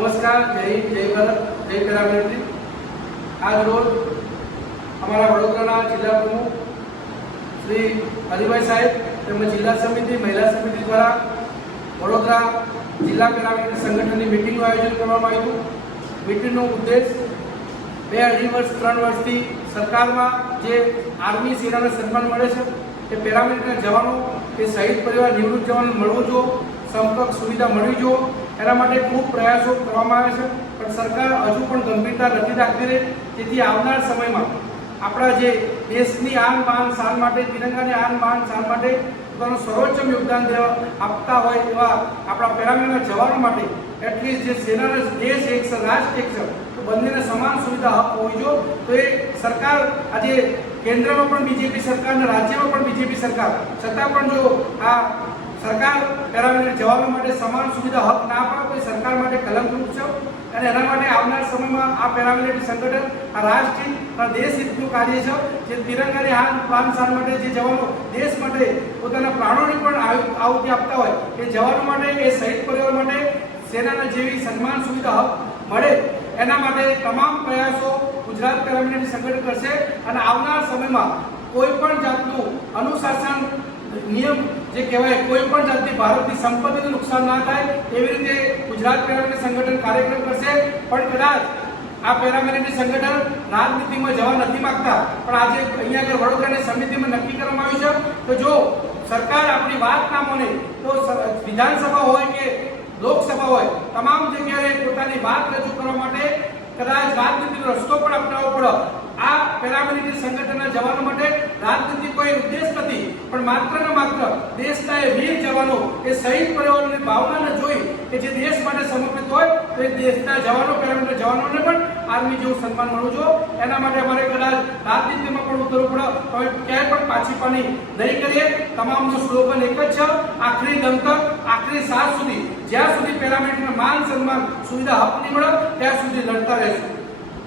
नमस्कार, जय हिंद, जय भारत, जय पेरामिलिटरी। आज रोज अमरा वडोदरा जिला प्रमुख श्री हरिभाई साहेब તેમજ જિલ્લા સમિતિ મહિલા સમિતિ દ્વારા વડોદરા જિલ્લા પેરામિલિટરી સંગઠનની મીટિંગનું આયોજન કરવામાં આવ્યું। મીટિંગનો ઉદ્દેશ 2-2.5 વર્ષ 3 વર્ષથી સરકારમાં જે આર્મી સેનાને સન્માન મળે છે તે પેરામિલિટરીના જવાનો કે શહીદ પરિવાર નિવૃત્ત જવાનો મળવો જો સંપર્ક સુવિધા મળવી જો એના માટે ખૂબ પ્રયાસો કરવામાં આવે છે, પણ સરકાર હજુ પણ ગંભીરતા નથી દાખવી રહી। તેથી આવનાર સમયમાં આપણા જે દેશની આન બાન શાન માટે તિરંગાની આન બાન શાન માટે પોતાનું સર્વોચ્ચ યોગદાન આપતા હોય એવા આપણા પેરામિલિટરીના જવાનો માટે એટલીસ્ટ જે સેનાના દેશ એક છે રાષ્ટ્ર એક છે તો બંનેને સમાન સુવિધા હક હોવી જો। તો એ સરકાર આજે કેન્દ્રમાં પણ બીજેપી સરકાર અને રાજ્યમાં પણ બીજેપી સરકાર છતાં પણ જો આ સરકાર પેરામિલિટરી જવાનો માટે સમાન સુવિધા હક ના આપે તો સરકાર માટે કલંકરૂપ છે। અને એના માટે આવનાર સમયમાં આ પેરામિલિટરી સંગઠન આ રાષ્ટ્રીય અને દેશ હિતનું કાર્ય છે। જે તિરંગાની આન બાન શાન માટે જે જવાનો દેશ માટે પોતાના પ્રાણોની પણ આહુતિ આપતા હોય એ જવાનો માટે એ શહીદ પરિવાર માટે સેનાના જેવી સન્માન સુવિધા હક મળે એના માટે તમામ પ્રયાસો ગુજરાત પેરામિલિટરી સંગઠન કરશે। અને આવનાર સમયમાં કોઈ પણ જાતનું અનુશાસન નિયમ જે કહેવાય કોઈ પણ જાતની ભારતની સંપત્તિને નુકસાન ના થાય એવી રીતે ગુજરાત પેરામિલિટરી સંગઠન કાર્યક્રમ કરશે। પણ કદાચ આ પેરામિલિટરી સંગઠન રાજનીતિમાં જવા નથી માંગતા, પણ આજે અહીંયા આગળ વડોદરાની સમિતિમાં નક્કી કરવામાં આવ્યું છે કે જો સરકાર આપણી વાત ના માને તો વિધાનસભા હોય કે લોકસભા હોય તમામ જગ્યાએ પોતાની વાત રજૂ કરવા માટે કદાચ રાજનીતિનો રસ્તો પણ અપનાવવો પડે। આ પેરામિલિટરી સંગઠનના જવાનો માટે રાજનીતિ કોઈ ઉદ્દેશ નથી, પણ માત્ર ને માત્ર દેશના એ વીર જવાનો એ શહીદ પરિવારોની ભાવનાને જોઈ કે જે દેશ માટે સમર્પિત હોય તો એ દેશના જવાનો પેરામિલિટરી જવાનોને પણ આર્મી જેવું સન્માન મળવું જોઈએ। એના માટે અમારે કદાચ રાજનીતિમાં પણ ઉતરવું પડે, હવે ક્યાંય પણ પાછી પાની નહીં કરીએ। તમામનું સ્લોગન એક જ છે, આખરી દમ તક આખરી સાથ સુધી જ્યાં સુધી પેરામિલિટરીના માન સન્માન સુવિધા હક નહીં મળે ત્યાં સુધી લડતા રહેશું।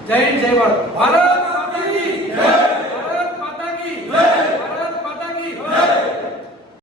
જય હિન્દ, જય ભારત, ભારત માતા કી જય।